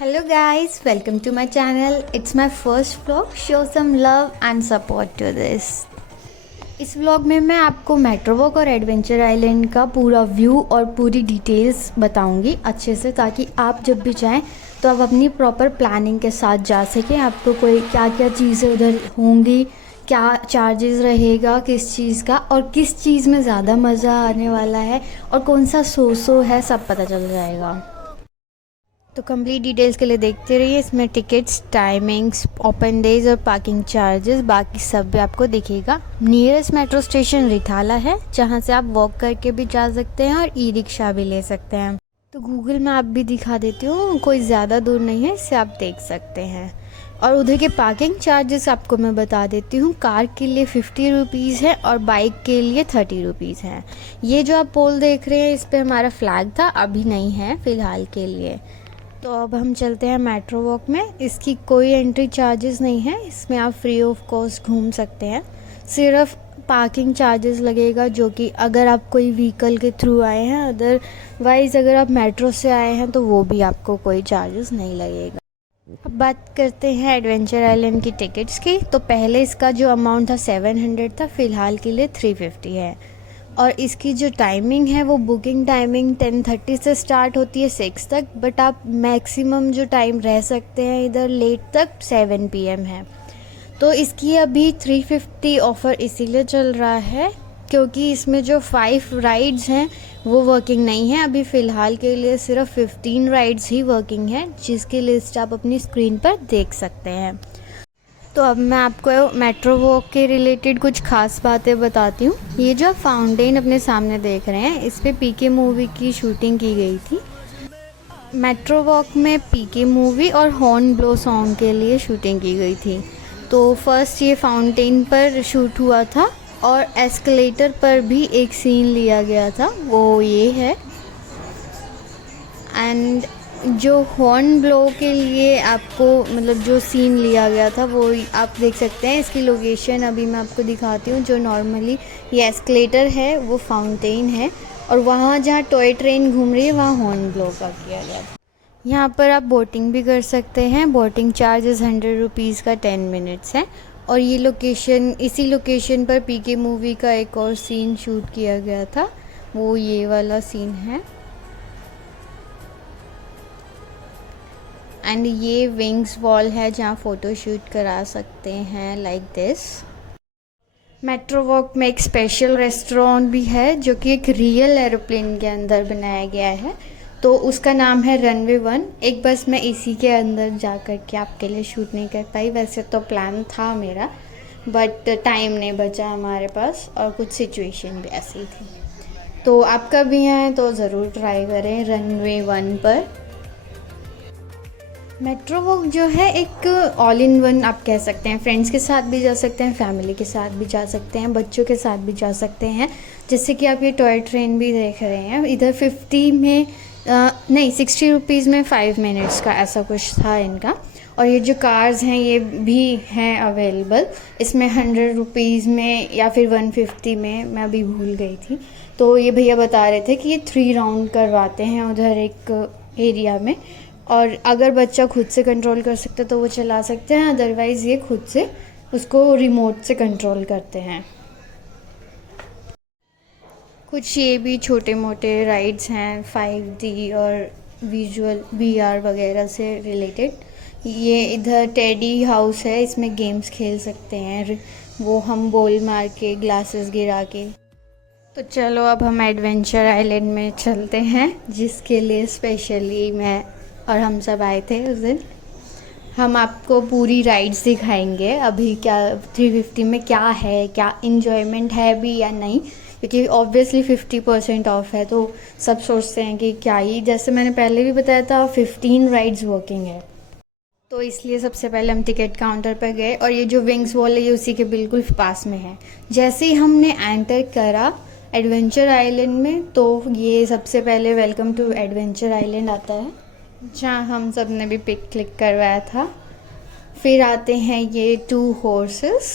Hello guys, welcome to my channel. It's my first vlog. Show some love and support to this. इस vlog में मैं आपको metro walk और adventure island का पूरा view और पूरी डिटेल्स बताऊंगी अच्छे से, ताकि आप जब भी जाएं तो आप अपनी प्रॉपर प्लानिंग के साथ जा सकें। आपको कोई क्या क्या चीज़ें उधर होंगी, क्या चार्जेस रहेगा किस चीज़ का, और किस चीज़ में ज़्यादा मज़ा आने वाला है और कौन सा सो है, सब पता चल जाएगा। तो कंप्लीट डिटेल्स के लिए देखते रहिए। इसमें टिकट्स, टाइमिंग्स, ओपन डेज और पार्किंग चार्जेस बाकी सब भी आपको दिखेगा। नियरेस्ट मेट्रो स्टेशन रिठाला है, जहां से आप वॉक करके भी जा सकते हैं और ई रिक्शा भी ले सकते हैं। तो गूगल मैप भी दिखा देती हूँ, कोई ज़्यादा दूर नहीं है, इससे आप देख सकते हैं। और उधर के पार्किंग चार्जेस आपको मैं बता देती हूँ। कार के लिए 50 रुपीज़ है और बाइक के लिए 30 रुपीज़ है। ये जो आप पोल देख रहे हैं, इस पर हमारा फ्लैग था, अभी नहीं है फ़िलहाल के लिए। तो अब हम चलते हैं मेट्रो वॉक में। इसकी कोई एंट्री चार्जेस नहीं है, इसमें आप फ्री ऑफ कॉस्ट घूम सकते हैं। सिर्फ पार्किंग चार्जेस लगेगा, जो कि अगर आप कोई व्हीकल के थ्रू आए हैं, अदरवाइज़ अगर आप मेट्रो से आए हैं तो वो भी आपको कोई चार्जेस नहीं लगेगा। अब बात करते हैं एडवेंचर आइलैंड की टिकट्स की। तो पहले इसका जो अमाउंट था 700 था, फ़िलहाल के लिए 350 है। और इसकी जो टाइमिंग है वो बुकिंग टाइमिंग 10:30 से स्टार्ट होती है 6 तक, बट आप मैक्सिमम जो टाइम रह सकते हैं इधर लेट तक 7 PM है। तो इसकी अभी 350 ऑफ़र इसीलिए चल रहा है क्योंकि इसमें जो 5 राइड्स हैं वो वर्किंग नहीं है। अभी फ़िलहाल के लिए सिर्फ 15 राइड्स ही वर्किंग है, जिसकी लिस्ट आप अपनी स्क्रीन पर देख सकते हैं। तो अब मैं आपको मेट्रो वॉक के रिलेटेड कुछ खास बातें बताती हूँ। ये जो आप फाउंटेन अपने सामने देख रहे हैं, इस पर पीके मूवी की शूटिंग की गई थी। मेट्रो वॉक में पीके मूवी और हॉर्न ब्लो सॉन्ग के लिए शूटिंग की गई थी। तो फर्स्ट ये फाउंटेन पर शूट हुआ था और एस्केलेटर पर भी एक सीन लिया गया था, वो ये है। एंड जो हॉर्न ब्लो के लिए आपको मतलब जो सीन लिया गया था वो आप देख सकते हैं। इसकी लोकेशन अभी मैं आपको दिखाती हूँ। जो नॉर्मली ये एस्केलेटर है वो फाउंटेन है, और वहाँ जहाँ टॉय ट्रेन घूम रही है वहाँ हॉर्न ब्लो का किया गया था। यहाँ पर आप बोटिंग भी कर सकते हैं। बोटिंग चार्जेस 100 रुपीज़ का 10 मिनट्स है। और ये लोकेशन, इसी लोकेशन पर पीके मूवी का एक और सीन शूट किया गया था, वो ये वाला सीन है। एंड ये विंग्स वॉल है जहाँ फ़ोटो शूट करा सकते हैं लाइक दिस। मेट्रो वॉक में एक स्पेशल रेस्टोरेंट भी है जो कि एक रियल एरोप्लेन के अंदर बनाया गया है। तो उसका नाम है रनवे 1। एक बस मैं इसी के अंदर जा कर के आपके लिए शूट नहीं कर पाई। वैसे तो प्लान था मेरा, बट टाइम नहीं बचा हमारे पास और कुछ सिचुएशन भी ऐसी थी। तो आप कभी आएँ तो ज़रूर ट्राई करें रनवे 1 पर। मेट्रो वॉक जो है एक ऑल इन वन आप कह सकते हैं। फ्रेंड्स के साथ भी जा सकते हैं, फैमिली के साथ भी जा सकते हैं, बच्चों के साथ भी जा सकते हैं। जैसे कि आप ये टॉय ट्रेन भी देख रहे हैं, इधर 50 में नहीं 60 रुपीज़ में 5 मिनट्स का ऐसा कुछ था इनका। और ये जो कार्स हैं ये भी हैं अवेलेबल, इसमें 100 रुपीज़ में या फिर 150 में, मैं अभी भूल गई थी। तो ये भैया बता रहे थे कि ये 3 राउंड करवाते हैं उधर एक एरिया में, और अगर बच्चा खुद से कंट्रोल कर सकता है तो वो चला सकते हैं, अदरवाइज़ ये खुद से उसको रिमोट से कंट्रोल करते हैं। कुछ ये भी छोटे मोटे राइड्स हैं 5D और विजुअल VR वगैरह से रिलेटेड। ये इधर टेडी हाउस है, इसमें गेम्स खेल सकते हैं, वो हम बॉल मार के, ग्लासेस गिरा के। तो चलो अब हम एडवेंचर आइलैंड में चलते हैं, जिसके लिए स्पेशली मैं और हम सब आए थे उस दिन। हम आपको पूरी राइड्स दिखाएंगे अभी क्या 350 में क्या है, क्या इन्जॉयमेंट है भी या नहीं, क्योंकि ऑब्वियसली 50% ऑफ है। तो सब सोचते हैं कि क्या ही, जैसे मैंने पहले भी बताया था 15 राइड्स वर्किंग है। तो इसलिए सबसे पहले हम टिकट काउंटर पर गए, और ये जो विंग्स वॉल है ये उसी के बिल्कुल पास में है। जैसे ही हमने एंटर करा एडवेंचर आइलैंड में, तो ये सबसे पहले वेलकम टू एडवेंचर आइलैंड आता है, जहाँ हम सब ने भी पिक क्लिक करवाया था। फिर आते हैं ये 2 हॉर्सेस,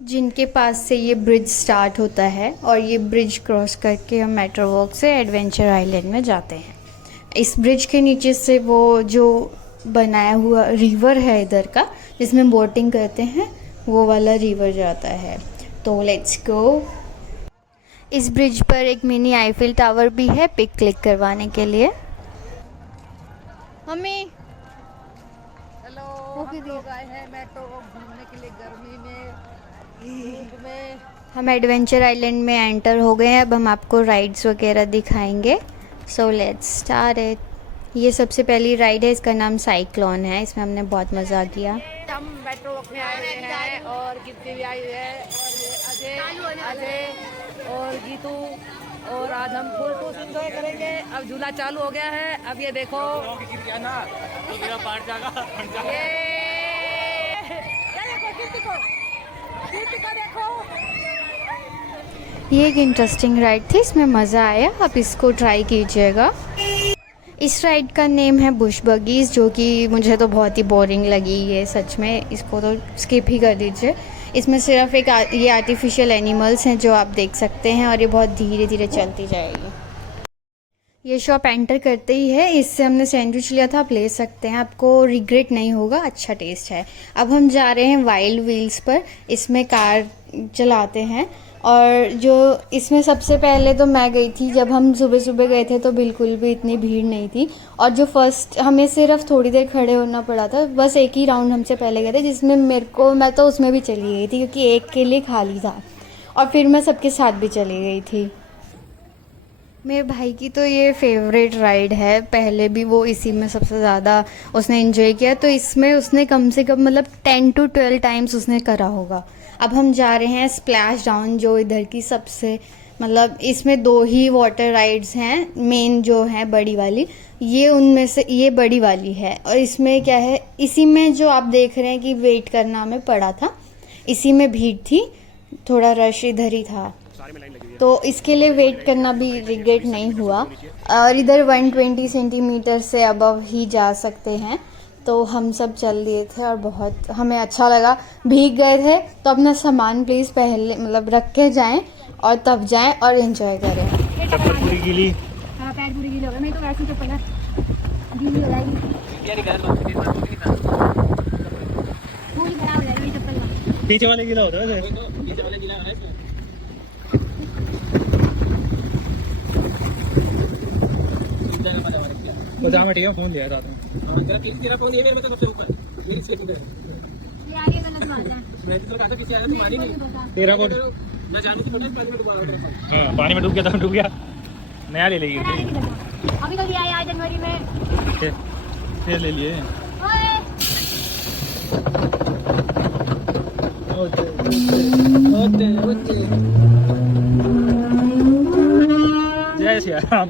जिनके पास से ये ब्रिज स्टार्ट होता है, और ये ब्रिज क्रॉस करके हम मेट्रो वॉक से एडवेंचर आइलैंड में जाते हैं। इस ब्रिज के नीचे से वो जो बनाया हुआ रिवर है इधर का, जिसमें बोटिंग करते हैं, वो वाला रिवर जाता है। तो लेट्स गो। इस ब्रिज पर एक मिनी आईफिल टावर भी है पिक क्लिक करवाने के लिए। मम्मी हेलो, हम लोग आए हैं मेट्रो घूमने के लिए गर्मी में, धूप में। हम एडवेंचर आइलैंड में एंटर हो गए हैं। अब हम आपको राइड्स वगैरह दिखाएंगे। So let's start it. ये सबसे पहली राइड है, इसका नाम साइक्लोन है। इसमें हमने बहुत मज़ा किया। हम मेट्रो में आए हुए हैं और कीर्ति भी आई हुई है, और ये अजय और गीतू, और आज हम फुल टूर एंजॉय करेंगे। अब झूला चालू हो गया है। अब ये देखो ये एक इंटरेस्टिंग राइड थी, इसमें मज़ा आया। आप इसको ट्राई कीजिएगा। इस राइड का नेम है बुश बगीज़, जो कि मुझे तो बहुत ही बोरिंग लगी ये सच में। इसको तो स्किप ही कर दीजिए। इसमें सिर्फ एक ये आर्टिफिशियल एनिमल्स हैं जो आप देख सकते हैं, और ये बहुत धीरे धीरे चलती जाएगी। ये शॉप एंटर करते ही है। इससे हमने सैंडविच लिया था, आप ले सकते हैं, आपको रिग्रेट नहीं होगा, अच्छा टेस्ट है। अब हम जा रहे हैं वाइल्ड व्हील्स पर। इसमें कार चलाते हैं, और जो इसमें सबसे पहले तो मैं गई थी। जब हम सुबह सुबह गए थे तो बिल्कुल भी इतनी भीड़ नहीं थी, और जो फर्स्ट हमें सिर्फ थोड़ी देर खड़े होना पड़ा था। बस एक ही राउंड हमसे पहले गए थे, जिसमें मैं तो उसमें भी चली गई थी क्योंकि एक के लिए खाली था, और फिर मैं सबके साथ भी चली गई थी। मेरे भाई की तो ये फेवरेट राइड है, पहले भी वो इसी में सबसे ज़्यादा उसने एंजॉय किया, तो इसमें उसने कम से कम मतलब 10 to 12 टाइम्स उसने करा होगा। अब हम जा रहे हैं स्प्लैश डाउन, जो इधर की सबसे मतलब इसमें 2 ही वाटर राइड्स हैं मेन जो है बड़ी वाली। ये उनमें से ये बड़ी वाली है, और इसमें क्या है, इसी में जो आप देख रहे हैं कि वेट करना हमें पड़ा था, इसी में भीड़ थी, थोड़ा रश इधर ही था, तो इसके लिए वेट करना भी रिग्रेट नहीं हुआ। और इधर 120 सेंटीमीटर से अबव ही जा सकते हैं, तो हम सब चल दिए थे और बहुत हमें अच्छा लगा। भीग गए थे तो अपना सामान प्लीज़ पहले मतलब रख के जाएं, और तब जाएं और एंजॉय करें। चप्पल पूरी गीली। हाँ, पैर पूरी गीली हो गए। मैं तो वैसे चप्पल है गीली हो जाएगी, पूरी खराब हो जाएगी चप्पल का। पीछे वाले गीला होता है। तो जहाँ मैं ठीक है फोन लिया साथ में। तेरा फोन ये मेरे में तो सबसे ऊपर मेरी सेटिंग है यार, ये गलत बात है। मैं तो कहा था पीछे आया, तुम्हारी नहीं तेरा फोन मैं जानू की फोटो पानी में डुबा रहा था। हाँ, पानी में डूब गया था, डूब गया। नया ले लेगी अभी तो लिया है यार जनवरी में, फिर ले लिए। जय श्री राम।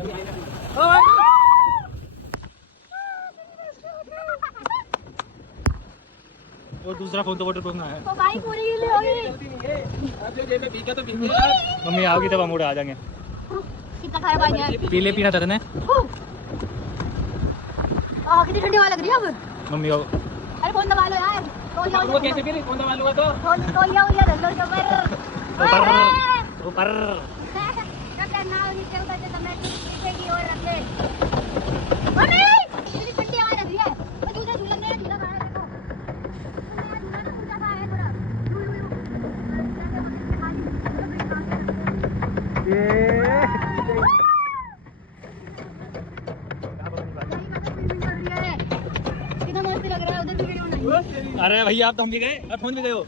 और दूसरा फोन तो वाटर प्रूफ ना है। तो भाई पूरी गीली हो गई। मम्मी आओगी तब हम उड़ आ जाएंगे। कितना खाया पानी है? पीले पीना था ने कितनी ठंडी हवा लग रही है अब। मम्मी आओ। अरे फोन दबा लो यार, वो कैसे पी रही? फोन दबा लूंगा तो तौलिया उलिया धर लो के ऊपर ऊपर रख ले, नाव नीचे उतर के मैं पीछे की ओर रख ले। अरे कितनी ठंडी हवा लग रही है। वो दूसरा झूला नया झूला खा रहा है, देखो नया झूला ना ऊंचा सा है थोड़ा। कितना मस्त लग रहा है, उधर भी वीडियो बनाइए। अरे भैया आप तो हम भी गए, अब फोन भी गए हो।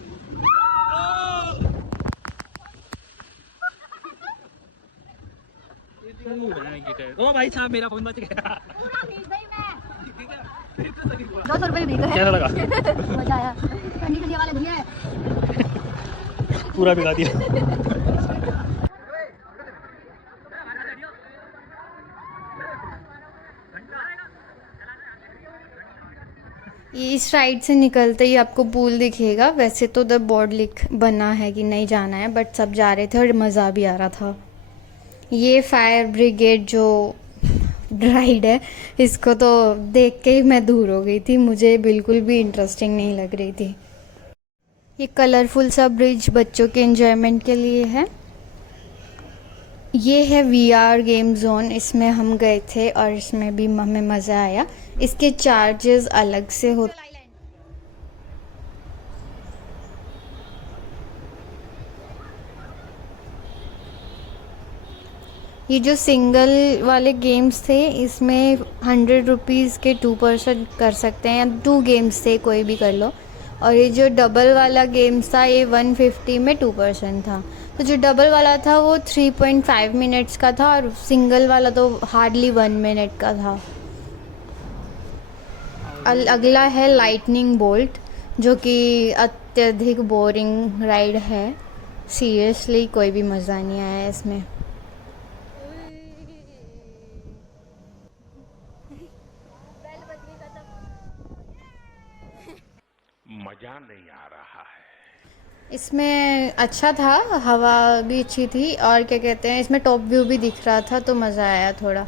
ओ भाई साहब मेरा फोन बच गया। 200 रुपये भी गए। कैसा लगा? मजा आया, ठंडी ठंडी हवा लग रही है। पूरा बिगा दिया। इस राइड से निकलते ही आपको पूल दिखेगा। वैसे तो उधर बोर्ड लिख बना है कि नहीं जाना है, बट सब जा रहे थे और मज़ा भी आ रहा था। ये फायर ब्रिगेड जो राइड है, इसको तो देख के ही मैं दूर हो गई थी, मुझे बिल्कुल भी इंटरेस्टिंग नहीं लग रही थी। ये कलरफुल सा ब्रिज बच्चों के एंजॉयमेंट के लिए है। ये है VR गेम जोन, इसमें हम गए थे और इसमें भी हमें मज़ा आया। इसके चार्जेस अलग से होते। ये जो सिंगल वाले गेम्स थे इसमें 100 रुपीज़ के 2% कर सकते हैं, या 2 गेम्स थे कोई भी कर लो। और ये जो डबल वाला गेम्स था ये 150 में 2% था। तो जो डबल वाला था वो 3.5 मिनट्स का था और सिंगल वाला तो हार्डली 1 मिनट का था। अगला है लाइटनिंग बोल्ट, जो कि अत्यधिक बोरिंग राइड है। सीरियसली कोई भी मज़ा नहीं आया इसमें। मजा नहीं आ रहा है। इसमें अच्छा था, हवा भी अच्छी थी और क्या कहते हैं, इसमें टॉप व्यू भी दिख रहा था तो मज़ा आया थोड़ा।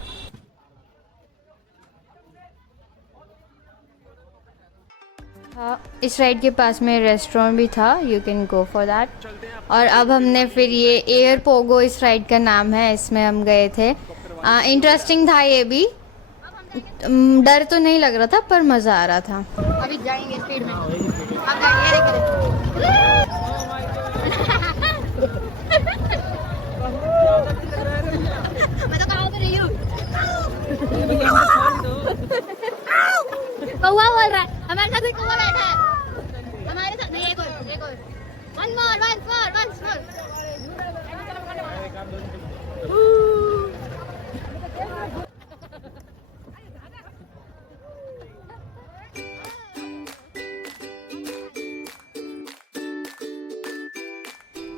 हाँ, इस राइड के पास में रेस्टोरेंट भी था, you can go for that. और अब हमने फिर ये एयर पोगो इस राइड का नाम है, इसमें हम गए थे। इंटरेस्टिंग था ये भी, डर तो नहीं लग रहा था पर मज़ा आ रहा था। अभी जाएंगे स्पीड में। अब जाएंगे मैं तो कहाँ पे रही हूँ। कौवा बोल रहा है, हमारे साथ एक कौवा बैठा है। हमारे साथ नहीं, एक और वन मोर।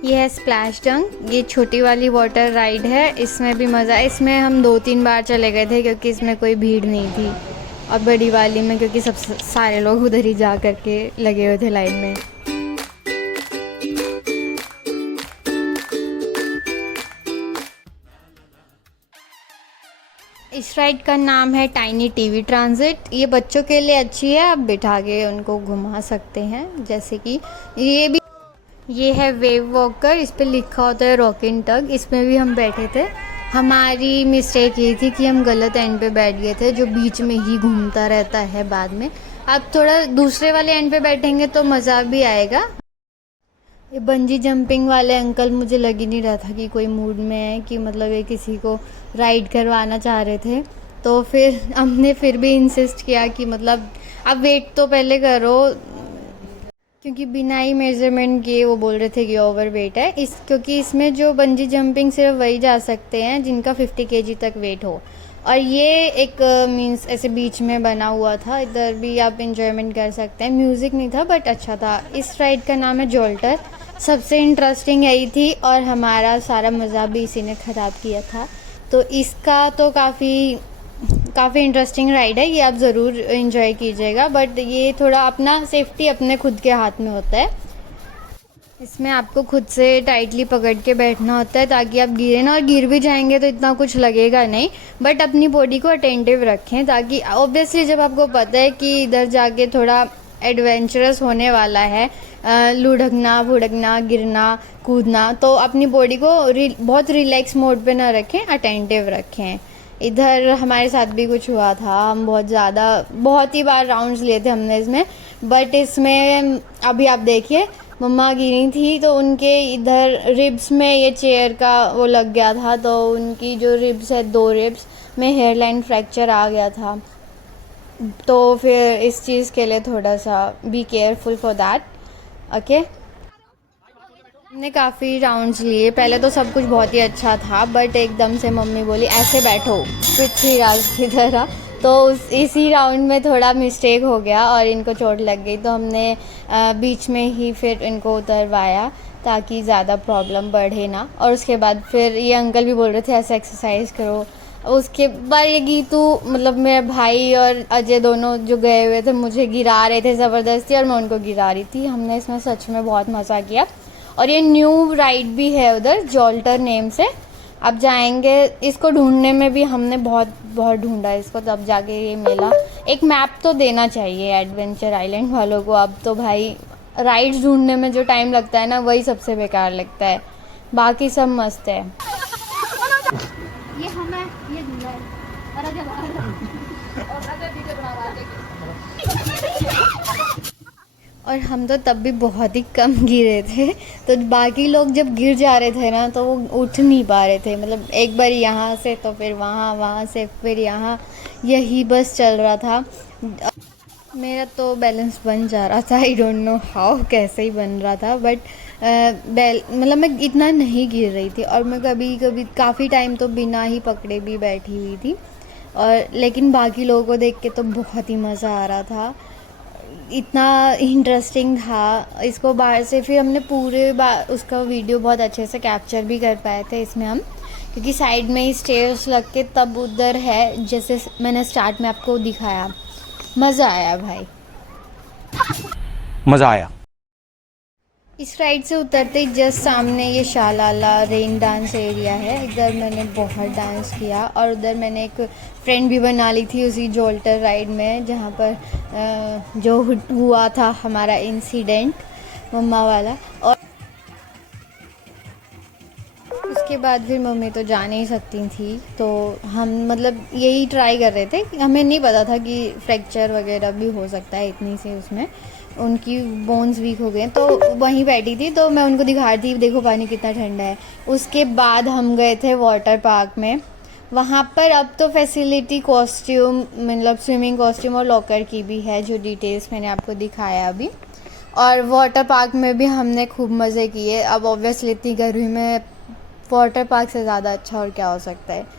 ये है स्प्लैश डंक, ये छोटी वाली वाटर राइड है। इसमें भी मज़ा, इसमें हम 2-3 बार चले गए थे क्योंकि इसमें कोई भीड़ नहीं थी। और बड़ी वाली में क्योंकि सब सारे लोग उधर ही जा करके लगे हुए थे लाइन में। इस राइड का नाम है टाइनी टीवी ट्रांजिट। ये बच्चों के लिए अच्छी है, आप बिठा के उनको घुमा सकते हैं। जैसे कि ये है वेव वॉकर, इस पे लिखा होता है रॉकिंग टग। इसमें भी हम बैठे थे। हमारी मिस्टेक ये थी कि हम गलत एंड पे बैठ गए थे, जो बीच में ही घूमता रहता है बाद में। आप थोड़ा दूसरे वाले एंड पे बैठेंगे तो मज़ा भी आएगा। ये बंजी जंपिंग वाले अंकल मुझे लग ही नहीं रहा था कि कोई मूड में है, कि मतलब ये किसी को राइड करवाना चाह रहे थे। तो फिर हमने फिर भी इंसिस्ट किया कि मतलब आप वेट तो पहले करो, क्योंकि बिना ही मेजरमेंट किए वो बोल रहे थे कि ओवर वेट है। क्योंकि इसमें जो बंजी जंपिंग सिर्फ वही जा सकते हैं जिनका 50 kg तक वेट हो। और ये एक मींस ऐसे बीच में बना हुआ था, इधर भी आप इंजॉयमेंट कर सकते हैं। म्यूज़िक नहीं था बट अच्छा था। इस राइड का नाम है जोल्टर। सबसे इंटरेस्टिंग यही थी और हमारा सारा मज़ा भी इसी ने ख़राब किया था। तो इसका तो काफ़ी इंटरेस्टिंग राइड है, ये आप ज़रूर इंजॉय कीजिएगा। बट ये थोड़ा अपना सेफ्टी अपने खुद के हाथ में होता है। इसमें आपको खुद से टाइटली पकड़ के बैठना होता है ताकि आप गिरे ना, और गिर भी जाएंगे तो इतना कुछ लगेगा नहीं। बट अपनी बॉडी को अटेंटिव रखें, ताकि ऑब्वियसली जब आपको पता है कि इधर जाके थोड़ा एडवेंचरस होने वाला है, लुढ़कना फुढ़कना दिखना कूदना, तो अपनी बॉडी को बहुत रिलैक्स मोड पे ना रखें, अटेंटिव रखें। इधर हमारे साथ भी कुछ हुआ था, हम बहुत ही बार राउंड्स लिए थे हमने इसमें। बट इसमें अभी आप देखिए, मम्मा गिरी थी तो उनके इधर रिब्स में ये चेयर का वो लग गया था, तो उनकी जो रिब्स है 2 रिब्स में हेयरलाइन फ्रैक्चर आ गया था। तो फिर इस चीज़ के लिए थोड़ा सा be careful for that, okay. हमने काफ़ी राउंड्स लिए, पहले तो सब कुछ बहुत ही अच्छा था, बट एकदम से मम्मी बोली ऐसे बैठो पृथ्वीराज की तरह। तो इसी राउंड में थोड़ा मिस्टेक हो गया और इनको चोट लग गई, तो हमने बीच में ही फिर इनको उतरवाया ताकि ज़्यादा प्रॉब्लम बढ़े ना। और उसके बाद फिर ये अंकल भी बोल रहे थे ऐसे एक्सरसाइज करो। उसके बाद ये गीतू, मतलब मेरे भाई और अजय दोनों जो गए हुए थे, मुझे गिरा रहे थे ज़बरदस्ती और मैं उनको गिरा रही थी। हमने इसमें सच में बहुत मज़ा किया। और ये न्यू राइड भी है उधर, जोल्टर नेम से। अब जाएंगे, इसको ढूंढने में भी हमने बहुत ढूंढा इसको, तब जाके ये मिला। एक मैप तो देना चाहिए एडवेंचर आइलैंड वालों को। अब तो भाई राइड्स ढूंढने में जो टाइम लगता है ना, वही सबसे बेकार लगता है, बाकी सब मस्त है। और हम तो तब भी बहुत ही कम गिरे थे, तो बाकी लोग जब गिर जा रहे थे ना तो वो उठ नहीं पा रहे थे, मतलब एक बार यहाँ से तो फिर वहाँ, वहाँ से फिर यहाँ, यही बस चल रहा था। मेरा तो बैलेंस बन जा रहा था, आई डोंट नो हाउ, कैसे ही बन रहा था, बट मतलब मैं इतना नहीं गिर रही थी। और मैं कभी कभी काफ़ी टाइम तो बिना ही पकड़े भी बैठी हुई थी, और लेकिन बाकी लोगों को देख के तो बहुत ही मज़ा आ रहा था, इतना इंटरेस्टिंग था। इसको बाहर से फिर हमने पूरे उसका वीडियो बहुत अच्छे से कैप्चर भी कर पाए थे इसमें हम, क्योंकि साइड में ही स्टेयर्स लग के तब उधर है, जैसे मैंने स्टार्ट में आपको दिखाया। मज़ा आया भाई, मज़ा आया। इस राइड से उतरते ही जस्ट सामने ये शालाला रेन डांस एरिया है, इधर मैंने बहुत डांस किया। और उधर मैंने एक फ्रेंड भी बना ली थी उसी जोल्टर राइड में, जहाँ पर जो हुआ था हमारा इंसिडेंट मम्मा वाला। और उसके बाद फिर मम्मी तो जा नहीं सकती थी, तो हम मतलब यही ट्राई कर रहे थे। हमें नहीं पता था कि फ्रैक्चर वगैरह भी हो सकता है इतनी से, उसमें उनकी बोन्स वीक हो गए, तो वहीं बैठी थी तो मैं उनको दिखा रही थी, देखो पानी कितना ठंडा है। उसके बाद हम गए थे वाटर पार्क में, वहाँ पर अब तो फैसिलिटी कॉस्ट्यूम, मतलब स्विमिंग कॉस्ट्यूम और लॉकर की भी है, जो डिटेल्स मैंने आपको दिखाया अभी। और वाटर पार्क में भी हमने खूब मज़े किए। अब ऑब्वियसली इतनी गर्मी में वाटर पार्क से ज़्यादा अच्छा और क्या हो सकता है।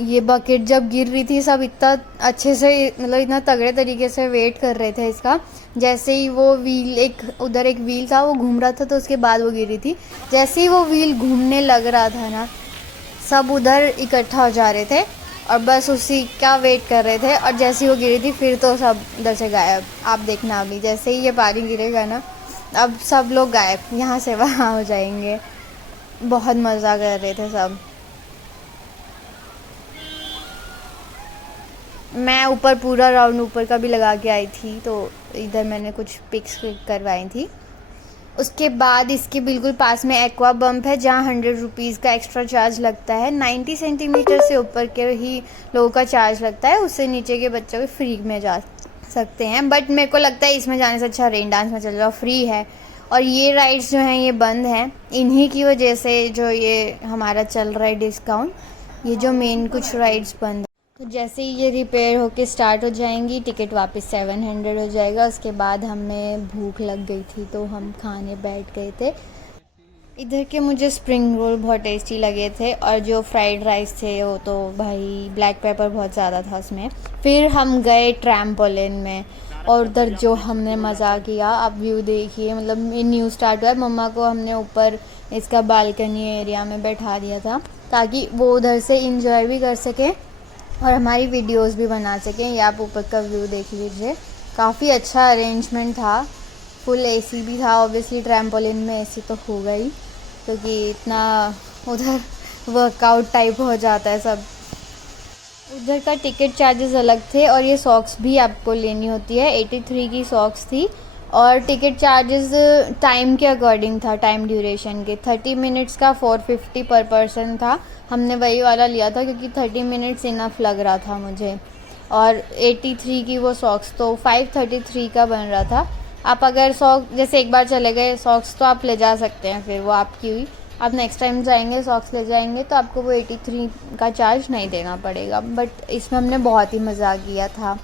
ये बकेट जब गिर रही थी, सब इतना अच्छे से, मतलब इतना तगड़े तरीके से वेट कर रहे थे इसका। जैसे ही वो व्हील, एक उधर एक व्हील था वो घूम रहा था, तो उसके बाद वो गिरी थी। जैसे ही वो व्हील घूमने लग रहा था ना, सब उधर इकट्ठा हो जा रहे थे और बस उसी का वेट कर रहे थे। और जैसे ही वो गिरी थी फिर तो सब उधर से गायब। आप देखना अभी जैसे ही ये पानी गिरेगा ना, अब सब लोग गायब, यहाँ से वहाँ हो जाएंगे। बहुत मज़ा कर रहे थे सब। मैं ऊपर पूरा राउंड ऊपर का भी लगा के आई थी, तो इधर मैंने कुछ पिक्स क्लिक करवाई थी। उसके बाद इसके बिल्कुल पास में एक्वा बम्प है, जहाँ 100 रुपीज़ का एक्स्ट्रा चार्ज लगता है। 90 सेंटीमीटर से ऊपर के ही लोगों का चार्ज लगता है, उससे नीचे के बच्चों को फ्री में जा सकते हैं। बट मेरे को लगता है इसमें जाने से अच्छा रेन डांस में चल जाओ, फ्री है। और ये राइड्स जो हैं ये बंद हैं, इन्हीं की वजह से जो ये हमारा चल रहा है डिस्काउंट, ये जो मेन कुछ राइड्स बंद है। तो जैसे ही ये रिपेयर होके स्टार्ट हो जाएंगी, टिकट वापस 700 हो जाएगा। उसके बाद हमें भूख लग गई थी तो हम खाने बैठ गए थे। इधर के मुझे स्प्रिंग रोल बहुत टेस्टी लगे थे, और जो फ्राइड राइस थे वो तो भाई ब्लैक पेपर बहुत ज़्यादा था उसमें। फिर हम गए ट्रैम्पोलिन में, और उधर जो हमने मज़ा किया, आप व्यू देखिए। मतलब ये न्यू स्टार्ट हुआ है, मम्मा को हमने ऊपर इसका बालकनी एरिया में बैठा दिया था, ताकि वो उधर से इंजॉय भी कर सकें और हमारी वीडियोस भी बना सकें। ये आप ऊपर का व्यू देख लीजिए, काफ़ी अच्छा अरेंजमेंट था। फुल एसी भी था, ऑब्वियसली ट्रैम्पोलिन में एसी तो होगा ही, क्योंकि इतना उधर वर्कआउट टाइप हो जाता है सब। उधर का टिकट चार्जेस अलग थे, और ये सॉक्स भी आपको लेनी होती है। 83 की सॉक्स थी, और टिकट चार्जेस टाइम के अकॉर्डिंग था, टाइम ड्यूरेशन के। 30 मिनट्स का 450 पर पर्सन था। हमने वही वाला लिया था क्योंकि 30 मिनट्स इनफ लग रहा था मुझे। और 83 की वो सॉक्स तो 533 का बन रहा था। आप अगर सॉक्स जैसे एक बार चले गए सॉक्स, तो आप ले जा सकते हैं, फिर वो आपकी हुई। आप नेक्स्ट टाइम जाएंगे सॉक्स ले जाएंगे तो आपको वो 83 का चार्ज नहीं देना पड़ेगा। बट इसमें हमने बहुत ही मज़ा किया था।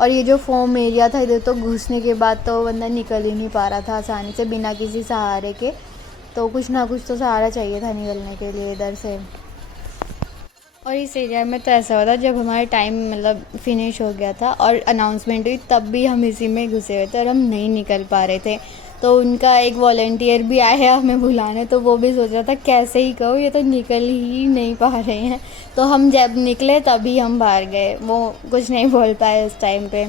और ये जो फोम एरिया था, इधर तो घुसने के बाद तो बंदा निकल ही नहीं पा रहा था आसानी से बिना किसी सहारे के, तो कुछ ना कुछ तो सहारा चाहिए था निकलने के लिए इधर से। और इस एरिया में तो ऐसा हुआ था, जब हमारा टाइम मतलब फिनिश हो गया था और अनाउंसमेंट हुई, तब भी हम इसी में घुसे हुए थे और हम नहीं निकल पा रहे थे। तो उनका एक वॉलंटियर भी आया हमें बुलाने, तो वो भी सोच रहा था कैसे ही कहो, ये तो निकल ही नहीं पा रहे हैं। तो हम जब निकले तभी हम बाहर गए, वो कुछ नहीं बोल पाए उस टाइम पे।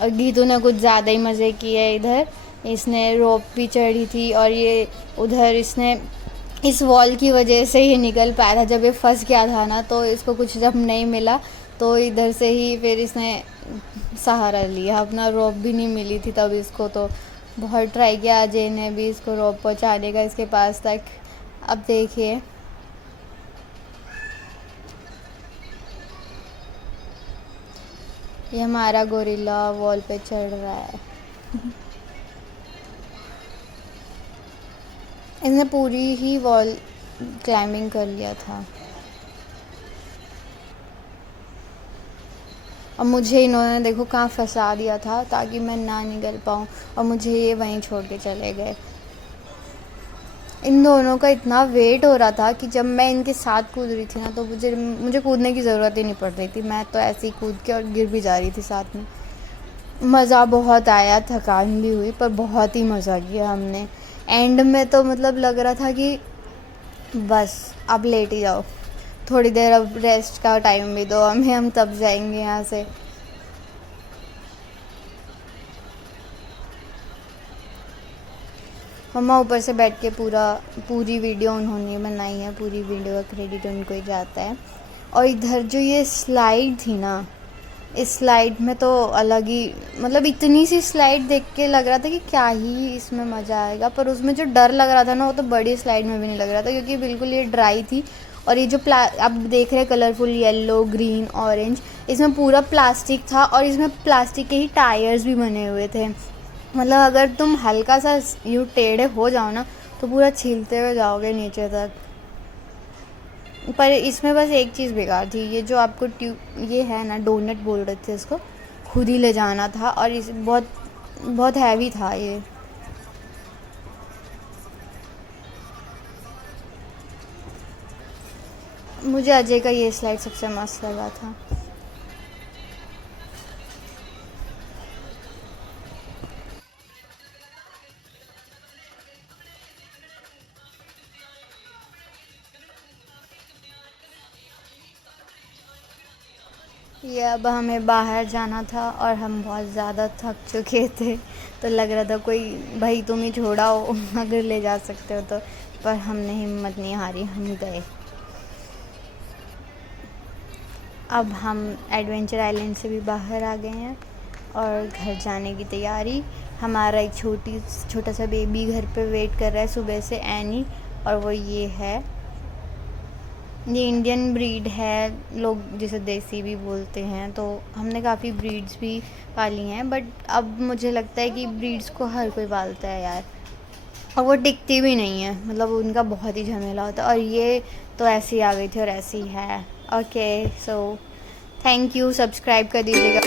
और गीतू ने कुछ ज़्यादा ही मज़े किए इधर। इसने रोप भी चढ़ी थी, और ये उधर इसने इस वॉल की वजह से ही निकल पाया था। जब ये फंस गया था ना, तो इसको कुछ जब नहीं मिला तो इधर से ही फिर इसने सहारा लिया अपना। रोप भी नहीं मिली थी तब इसको, तो बहुत ट्राई किया अजय ने भी इसको रोप पहुंचाने का इसके पास तक। अब देखिए ये हमारा गोरिल्ला वॉल पे चढ़ रहा है। इसने पूरी ही वॉल क्लाइंबिंग कर लिया था और मुझे इन्होंने देखो कहाँ फंसा दिया था ताकि मैं ना निकल पाऊँ, और मुझे ये वहीं छोड़ के चले गए। इन दोनों का इतना वेट हो रहा था कि जब मैं इनके साथ कूद रही थी ना तो मुझे कूदने की ज़रूरत ही नहीं पड़ रही थी, मैं तो ऐसे ही कूद के और गिर भी जा रही थी साथ में। मज़ा बहुत आया, थकान भी हुई, पर बहुत ही मज़ा किया हमने। एंड में तो मतलब लग रहा था कि बस अब लेट ही जाओ, थोड़ी देर अब रेस्ट का टाइम भी दो हमें, हम तब जाएंगे यहाँ से। मम्मा ऊपर से बैठ के पूरी वीडियो उन्होंने बनाई है, पूरी वीडियो का क्रेडिट उनको ही जाता है। और इधर जो ये स्लाइड थी ना, इस स्लाइड में तो अलग ही, मतलब इतनी सी स्लाइड देख के लग रहा था कि क्या ही इसमें मज़ा आएगा, पर उसमें जो डर लग रहा था ना वो तो बड़ी स्लाइड में भी नहीं लग रहा था, क्योंकि बिल्कुल ये ड्राई थी। और ये जो आप देख रहे हैं कलरफुल येलो ग्रीन ऑरेंज, इसमें पूरा प्लास्टिक था और इसमें प्लास्टिक के ही टायर्स भी बने हुए थे। मतलब अगर तुम हल्का सा यूँ टेढ़े हो जाओ ना तो पूरा छीलते हुए जाओगे नीचे तक। पर इसमें बस एक चीज़ बेकार थी, ये जो आपको ये है ना डोनट बोल रहे थे इसको, खुद ही ले जाना था, और इस बहुत हैवी था ये। मुझे अजय का ये स्लाइड सबसे मस्त लगा था। ये अब हमें बाहर जाना था और हम बहुत ज़्यादा थक चुके थे, तो लग रहा था कोई भाई तुम ही छोड़ाओ अगर ले जा सकते हो तो, पर हमने हिम्मत नहीं हारी, हम गए। अब हम एडवेंचर आइलैंड से भी बाहर आ गए हैं और घर जाने की तैयारी। हमारा एक छोटा सा बेबी घर पे वेट कर रहा है सुबह से, एनी, और वो ये है। ये इंडियन ब्रीड है, लोग जिसे देसी भी बोलते हैं, तो हमने काफ़ी ब्रीड्स भी पाली हैं, बट अब मुझे लगता है कि ब्रीड्स को हर कोई पालता है यार, और वो टिकती भी नहीं है, मतलब उनका बहुत ही झमेला होता है। और ये तो ऐसी आ गई थी और ऐसी है। Okay, so thank you, subscribe कर दीजिएगा।